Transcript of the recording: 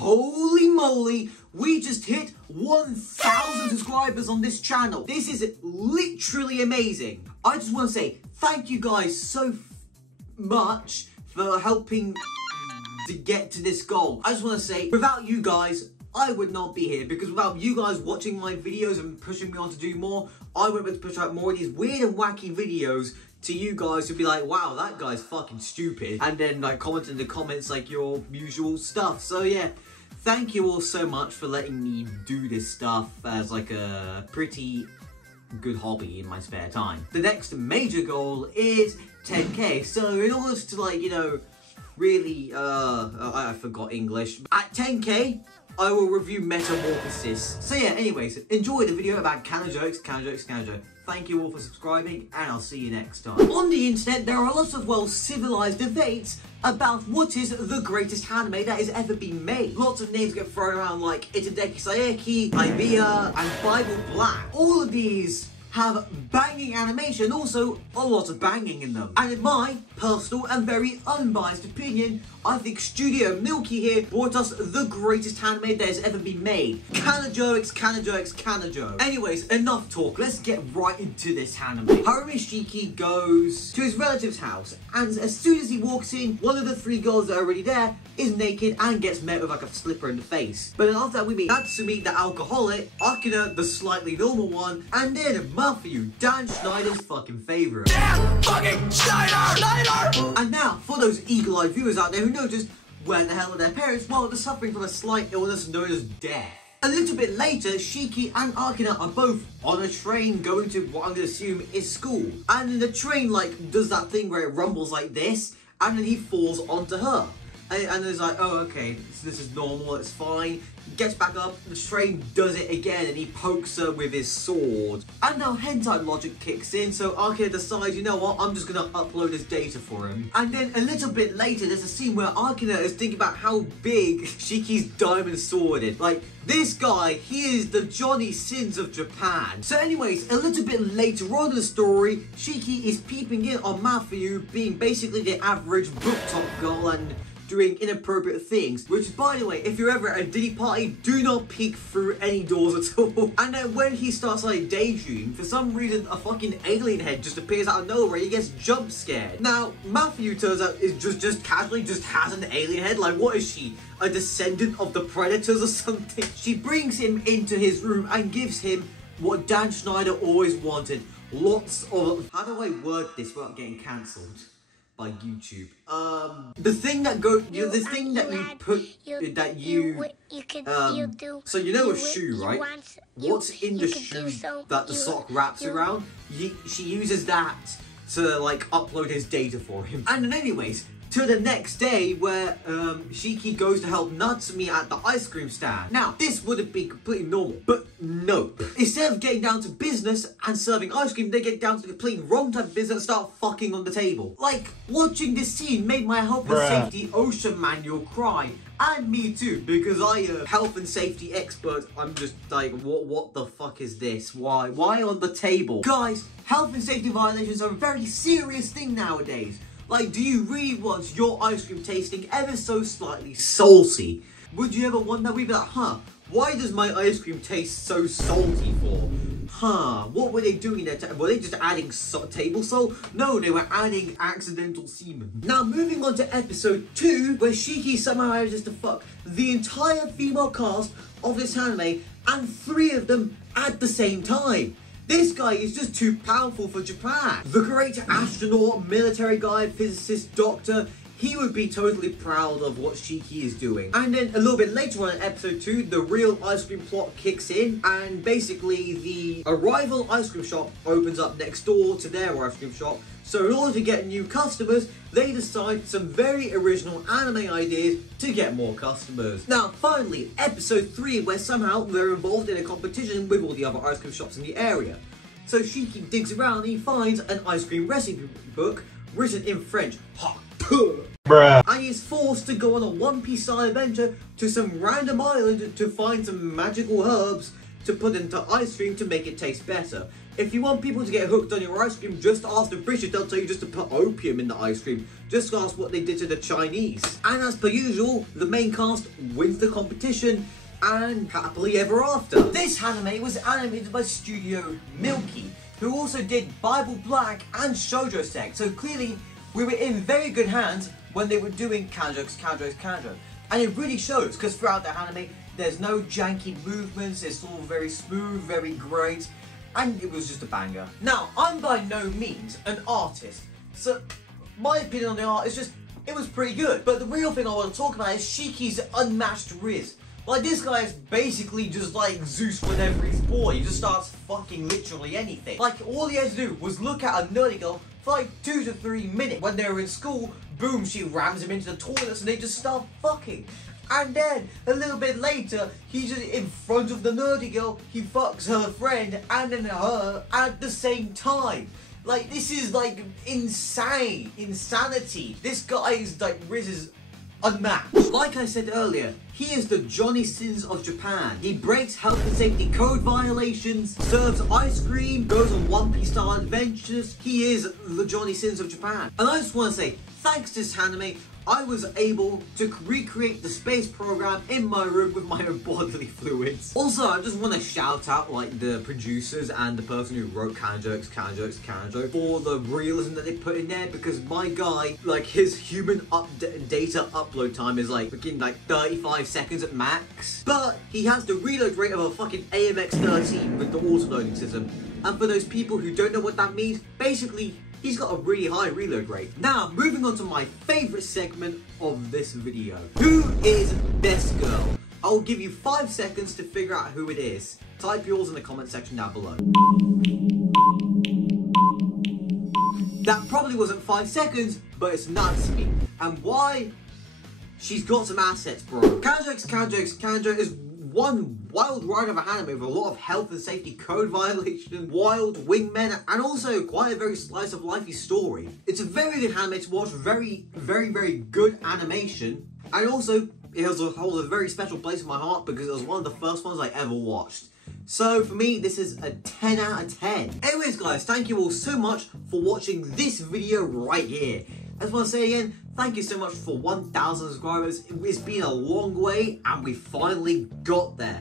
Holy moly, we just hit 1,000 subscribers on this channel. This is literally amazing. I just want to say thank you guys so much for helping to get to this goal. I just want to say, without you guys, I would not be here, because without you guys watching my videos and pushing me on to do more, I wouldn't be able to push out more of these weird and wacky videos to you guys who'd be like, wow, that guy's fucking stupid, and then like comment in the comments like your usual stuff. So yeah, thank you all so much for letting me do this stuff as like a pretty good hobby in my spare time. The next major goal is 10k. So in order to, like, you know, really, I forgot English. At 10k, I will review Metamorphosis. So yeah, anyways, enjoy the video about Kanojo. Thank you all for subscribing, and I'll see you next time. On the internet, there are lots of well-civilized debates about what is the greatest anime that has ever been made. Lots of names get thrown around like Itadeki Saeki, Ibiya, and Bible Black. All of these have banging animation, and also a lot of banging in them. And in my personal and very unbiased opinion, I think Studio Milky here brought us the greatest anime that has ever been made. Kanojo. Anyways, enough talk, let's get right into this anime. Hanime Shiki goes to his relative's house, and as soon as he walks in, one of the three girls that are already there is naked and gets met with like a slipper in the face. But then after that we meet Natsumi the alcoholic, Akina the slightly normal one, and then Matthew, Dan Schneider's fucking favourite. Dan fucking Schneider! And now, for those eagle-eyed viewers out there who noticed where the hell are their parents while they're suffering from a slight illness known as death. A little bit later, Shiki and Akina are both on a train going to what I'm going to assume is school. And then the train like does that thing where it rumbles like this, and then he falls onto her. And it's like, oh, okay, this is normal, it's fine. He gets back up, the train does it again, and he pokes her with his sword. And now hentai logic kicks in, so Akira decides, you know what, I'm just gonna upload his data for him. And then a little bit later, there's a scene where Akina is thinking about how big Shiki's diamond sword is. Like, this guy, he is the Johnny Sins of Japan. So anyways, a little bit later on in the story, Shiki is peeping in on Matthew being basically the average book top girl and doing inappropriate things, which, by the way, if you're ever at a Diddy party, do not peek through any doors at all. And then when he starts like daydreaming, for some reason a fucking alien head just appears out of nowhere. He gets jump scared. Now Matthew turns out is just casually just has an alien head. Like, what is she, a descendant of the Predators or something? She brings him into his room and gives him what Dan Schneider always wanted. Lots of, how do I word this without getting cancelled by YouTube? The thing that so you know a shoe, right? What's in the shoe that the sock wraps around? She uses that to like upload his data for him. And then anyways, to the next day where Shiki goes to help Natsumi at the ice cream stand. Now, this would have been completely normal, but no. Instead of getting down to business and serving ice cream, they get down to the complete wrong type of business and start fucking on the table. Like, watching this scene made my health and safety OSHA manual cry. And me too, because I am a health and safety expert. I'm just like, what the fuck is this? Why on the table? Guys, health and safety violations are a very serious thing nowadays. Like, do you really want your ice cream tasting ever so slightly salty? Would you ever want that? We'd be like, huh, why does my ice cream taste so salty for? Huh, what were they doing there? Were they just adding table salt? No, they were adding accidental semen. Now, moving on to episode 2, where Shiki somehow manages to fuck the entire female cast of this anime, and 3 of them at the same time. This guy is just too powerful for Japan. The great astronaut, military guy, physicist, doctor, he would be totally proud of what Shiki is doing. And then a little bit later on in episode 2, the real ice cream plot kicks in, and basically the rival ice cream shop opens up next door to their ice cream shop. So in order to get new customers, they decide some very original anime ideas to get more customers. Now finally, episode 3, where somehow they're involved in a competition with all the other ice cream shops in the area. So Shiki digs around and he finds an ice cream recipe book written in French. Bruh. And he's forced to go on a One Piece style adventure to some random island to find some magical herbs to put into ice cream to make it taste better. if you want people to get hooked on your ice cream, just ask the British, they'll tell you just to put opium in the ice cream. Just ask what they did to the Chinese. And as per usual, the main cast wins the competition, and happily ever after. This Hanime was animated by Studio Milky, who also did Bible Black and Shoujo Sect, so clearly we were in very good hands when they were doing Kanojo. And it really shows, because throughout the anime, there's no janky movements, it's all very smooth, very great, and it was just a banger. Now, I'm by no means an artist, so my opinion on the art is just, it was pretty good. But the real thing I want to talk about is Shiki's unmatched riz. Like, this guy is basically just like Zeus whenever he's bored. He just starts fucking literally anything. Like, all he had to do was look at a nerdy girl for like 2 to 3 minutes. When they were in school, boom, she rams him into the toilets and they just start fucking. And then, a little bit later, he's just in front of the nerdy girl, he fucks her friend and then her at the same time. Like, this is like insane. Insanity. This guy's like riz is unmatched. Like I said earlier, he is the Johnny Sins of Japan. He breaks health and safety code violations, serves ice cream, goes on One Piece style adventures. He is the Johnny Sins of Japan. And I just want to say, thanks to this anime, I was able to recreate the space program in my room with my own bodily fluids. Also, I just want to shout out like the producers and the person who wrote Kanojo for the realism that they put in there, because my guy, like his human data upload time is like freaking like 35 seconds at max. But he has the reload rate of a fucking AMX13 with the auto-loading system. And for those people who don't know what that means, basically, he's got a really high reload rate. Now, moving on to my favourite segment of this video. Who is Best Girl? I'll give you 5 seconds to figure out who it is. Type yours in the comment section down below. That probably wasn't 5 seconds, but it's Natsume. And why? She's got some assets, bro. Kanojo is one wild ride of a anime with a lot of health and safety code violation, wild wingmen, and also quite a very slice of lifey story. It's a very good anime to watch, very good animation, and also it holds a very special place in my heart because it was one of the first ones I ever watched. So for me, this is a 10 out of 10. Anyways guys, thank you all so much for watching this video right here. I just want to say again, thank you so much for 1,000 subscribers. It's been a long way and we finally got there.